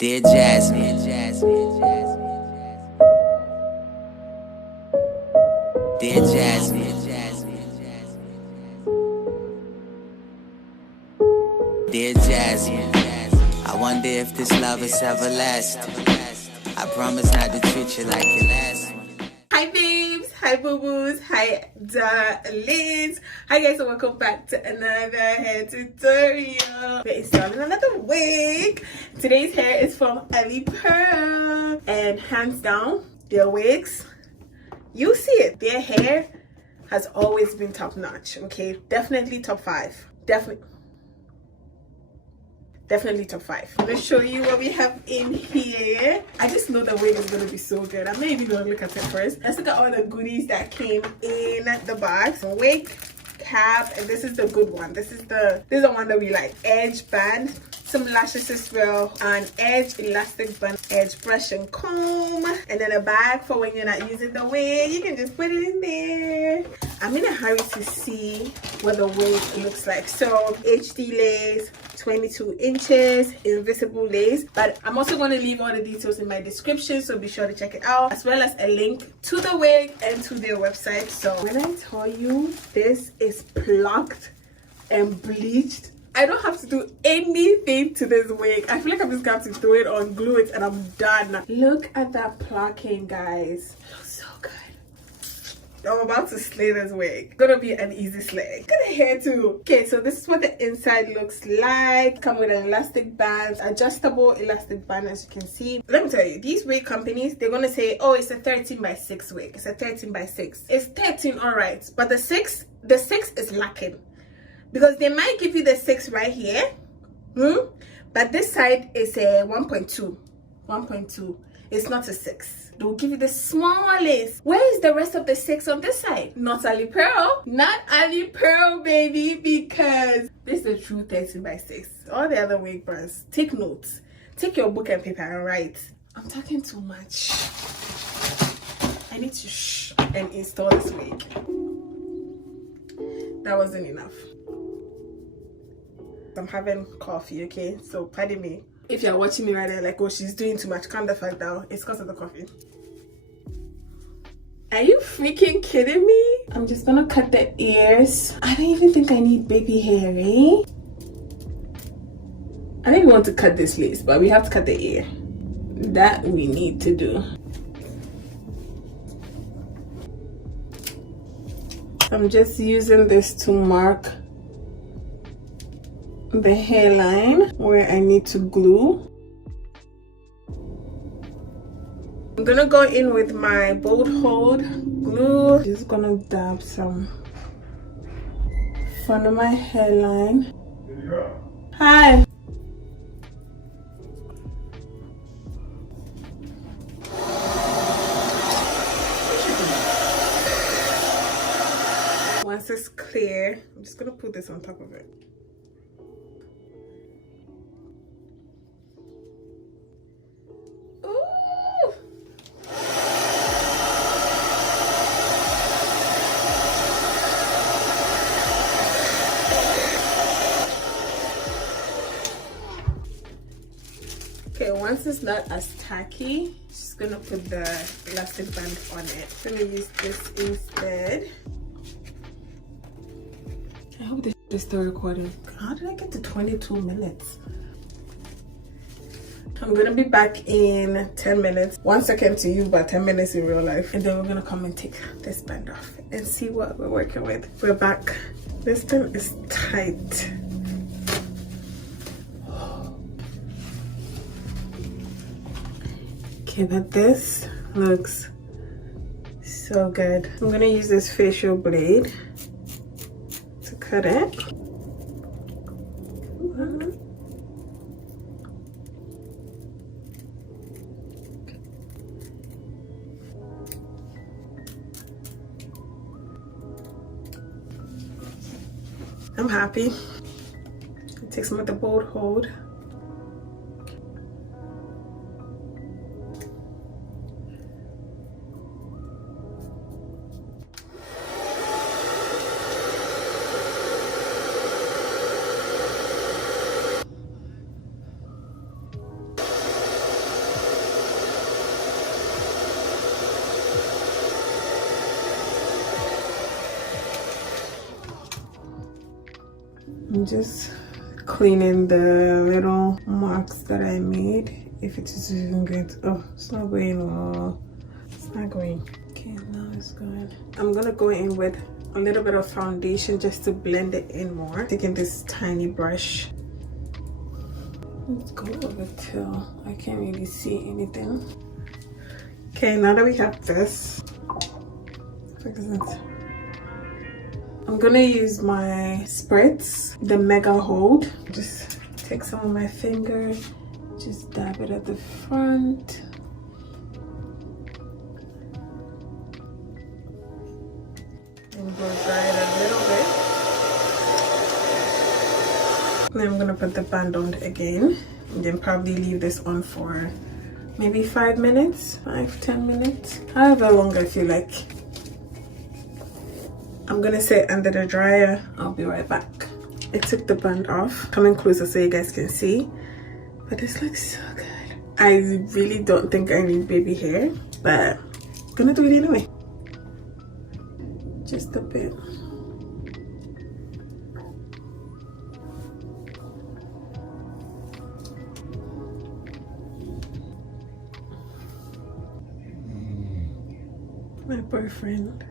Dear Jasmine, dear Jasmine, dear Jasmine, I wonder if this love is everlasting. I promise not to treat you like your last one. Hi babes, hi boo-boos, hi darlings. Hi guys, and welcome back to another hair tutorial. We're installing another wig. Today's hair is from Alipearl, and hands down, their wigs, you see it, their hair has always been top notch. Okay, definitely top 5. Definitely top 5. I'm gonna show you what we have in here. I just know the wig is gonna be so good. I'm not even gonna look at it first. Let's look at all the goodies that came in the box. Wig, cap, and this is the good one. This is the one that we like. Edge band, some lashes as well, an edge elastic band, edge brush and comb, and then a bag for when you're not using the wig. You can just put it in there. I'm in a hurry to see what the wig looks like. So HD lace, 22 inches, invisible lace, but I'm also going to leave all the details in my description, so be sure to check it out, as well as a link to the wig and to their website. So when I tell you this is plucked and bleached, I don't have to do anything to this wig. I feel like I'm just going to have to throw it on, glue it, and I'm done. Look at that plucking, guys. It looks so good. I'm about to slay this wig. It's gonna be an easy slay. Got a hair too. Okay, so this is what the inside looks like. Come with an elastic band, adjustable elastic band, as you can see. Let me tell you, these wig companies, they're gonna say, oh, it's a 13x6 wig. It's a 13x6. It's 13, all right, but the 6 is lacking, because they might give you the 6 right here, but this side is a 1.2. It's not a 6. They'll give you the smallest. Where is the rest of the 6 on this side? Not Alipearl. Not Alipearl, baby, because this is a true 13x6. All the other wig brands, take notes. Take your book and paper and write. I'm talking too much. I need to shh and install this wig. That wasn't enough. I'm having coffee, okay? So pardon me. If you're watching me right there like, oh, she's doing too much, calm the fuck down. It's because of the coffee. Are you freaking kidding me? I'm just gonna cut the ears. I don't even think I need baby hair, eh? I don't even want to cut this lace, but we have to cut the ear. That we need to do. I'm just using this to mark the hairline where I need to glue. I'm gonna go in with my boat hold glue. Just gonna dab some front of my hairline. Hi. Once it's clear, I'm just gonna put this on top of it. Okay, once it's not as tacky, just gonna put the elastic band on it. I'm gonna use this instead. I hope this is still recording. How did I get to 22 minutes? I'm gonna be back in 10 minutes. 1 second to you, but 10 minutes in real life. And then we're gonna come and take this band off and see what we're working with. We're back. This thing is tight. Okay, but this looks so good. I'm gonna use this facial blade to cut it. I'm happy. Take some of the boat hold. I'm just cleaning the little marks that I made. If it is even good. Oh, it's not going. Oh, it's not going. Okay, now it's going. I'm gonna go in with a little bit of foundation just to blend it in more. Taking this tiny brush. Let's go over till I can't really see anything. Okay, now that we have this, I'm gonna use my spritz, the Mega Hold. Just take some of my finger, just dab it at the front. And go dry it a little bit. Then I'm gonna put the band on again, and then probably leave this on for maybe 5 minutes, 5-10 minutes, however long I feel like. I'm gonna sit under the dryer. I'll be right back. I took the band off, coming closer so you guys can see, but this looks so good. I really don't think I need baby hair, but I'm gonna do it anyway. Just a bit. My boyfriend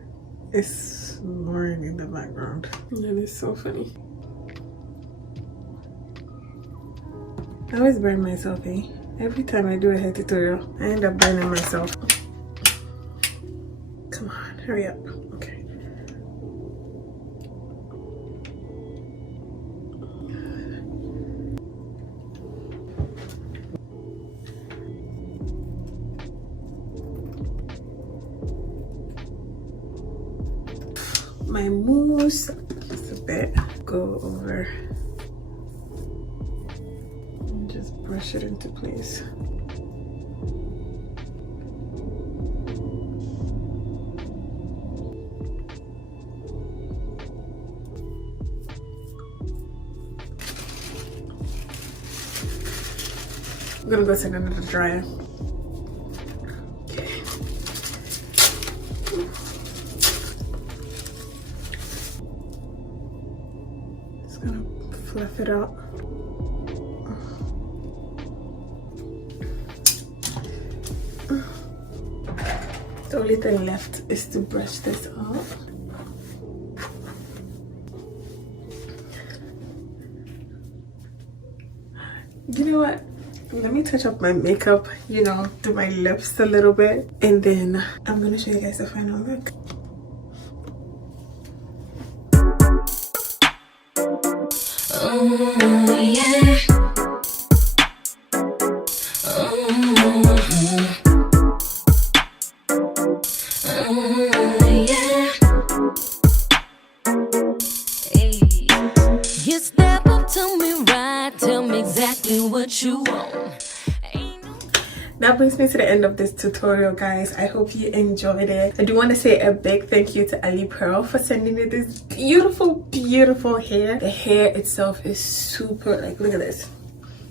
is snoring in the background. That is so funny. I always burn myself, eh? Every time I do a hair tutorial, I end up burning myself. Come on, hurry up. Okay. My mousse, just a bit, go over and just brush it into place. I'm gonna go sit under the dryer. Fluff it out. The only thing left is to brush this out. You know what? Let me touch up my makeup, you know, do my lips a little bit, and then I'm gonna show you guys the final look. Oh yeah. Yeah. Hey. You step up to me right, tell me exactly what you want. That brings me to the end of this tutorial, guys. I hope you enjoyed it. I do want to say a big thank you to Alipearl for sending me this beautiful hair. The hair itself is super, like, look at this,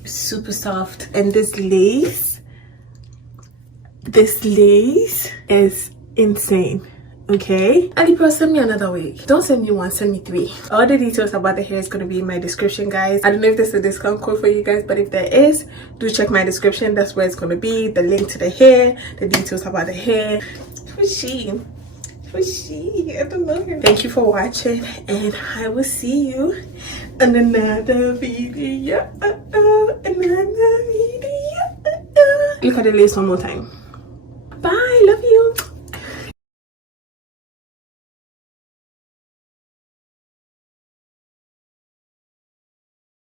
super soft. And this lace is insane. Okay, Alipearl, send me another wig. Don't send me one, send me 3. All the details about the hair is going to be in my description, guys. I don't know if there's a discount code for you guys, but if there is, do check my description. That's where it's going to be, the link to the hair, the details about the hair. Who's she? I don't know her. Thank you for watching, and I will see you in another video. Look at the lace one more time.